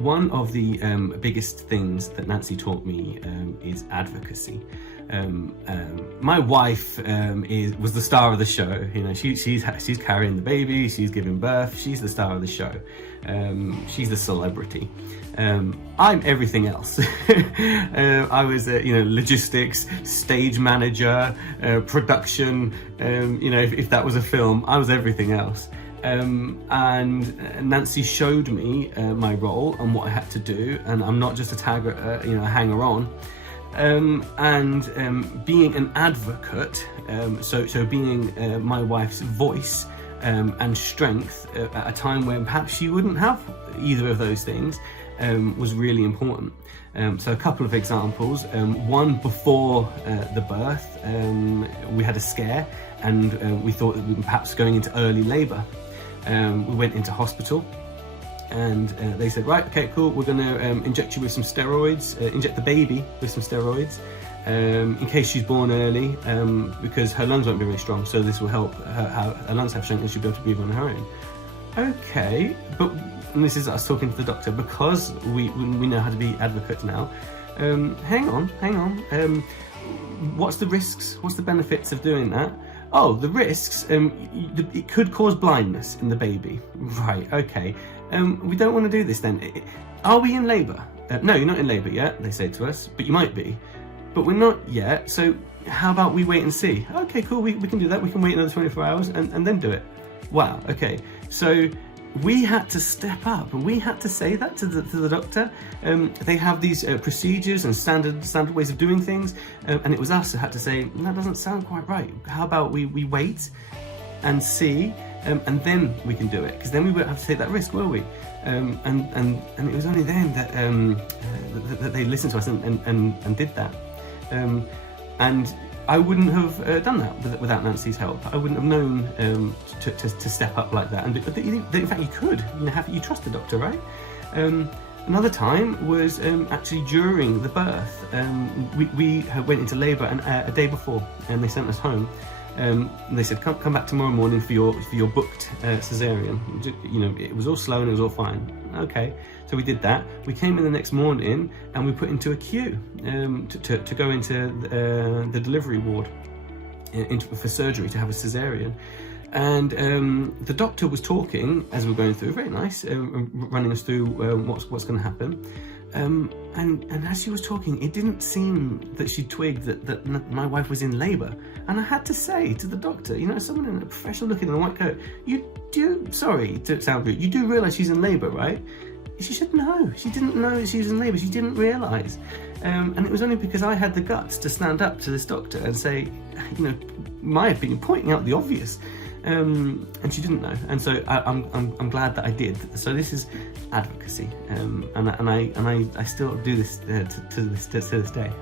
one of the biggest things that Nancy taught me is advocacy. My wife was the star of the show. You know, she's carrying the baby, she's giving birth, she's the star of the show. She's the celebrity. I'm everything else. I was, logistics, stage manager, production. If that was a film, I was everything else. And Nancy showed me my role and what I had to do, and I'm not just a a hanger-on. Being an advocate, so being my wife's voice and strength at a time when perhaps she wouldn't have either of those things, was really important. So a couple of examples. One, before the birth, we had a scare, and we thought that we were perhaps going into early labour. We went into hospital, and they said, right, okay, cool, we're going to inject you with some steroids, inject the baby with some steroids, in case she's born early, because her lungs won't be very strong, so this will help her lungs have strength and she'll be able to breathe on her own. Okay, and this is us talking to the doctor, because we know how to be advocates now. Hang on, what's the risks, what's the benefits of doing that? Oh, the risks, it could cause blindness in the baby. Right, okay. We don't want to do this then. Are we in labour? No, you're not in labour yet, they say to us, but you might be. But we're not yet, so how about we wait and see? Okay, cool, we can do that. We can wait another 24 hours and then do it. Wow, okay. So we had to step up, and we had to say that to the doctor. They have these procedures and standard ways of doing things, and it was us who had to say, that doesn't sound quite right. How about we wait and see, and then we can do it, because then we won't have to take that risk, will we? And it was only then that they listened to us and did that. And I wouldn't have done that without Nancy's help. I wouldn't have known to step up like that. And in fact, you could. You trust the doctor, right? Another time was actually during the birth. We went into labour a day before, and they sent us home. They said, come back tomorrow morning for your booked cesarean. It was all slow and it was all fine. Okay, so we did that. We came in the next morning and we put into a queue to go into the delivery ward for surgery, to have a cesarean. And the doctor was talking as we were going through, very nice, running us through what's going to happen. And as she was talking, it didn't seem that she twigged that my wife was in labour. And I had to say to the doctor, someone in a professional looking in a white coat, sorry to sound rude, you do realise she's in labour, right? She said no, she didn't know that she was in labour, she didn't realise. And it was only because I had the guts to stand up to this doctor and say, my opinion, pointing out the obvious. And she didn't know, and so I'm glad that I did. So this is advocacy, and I still do this to this day.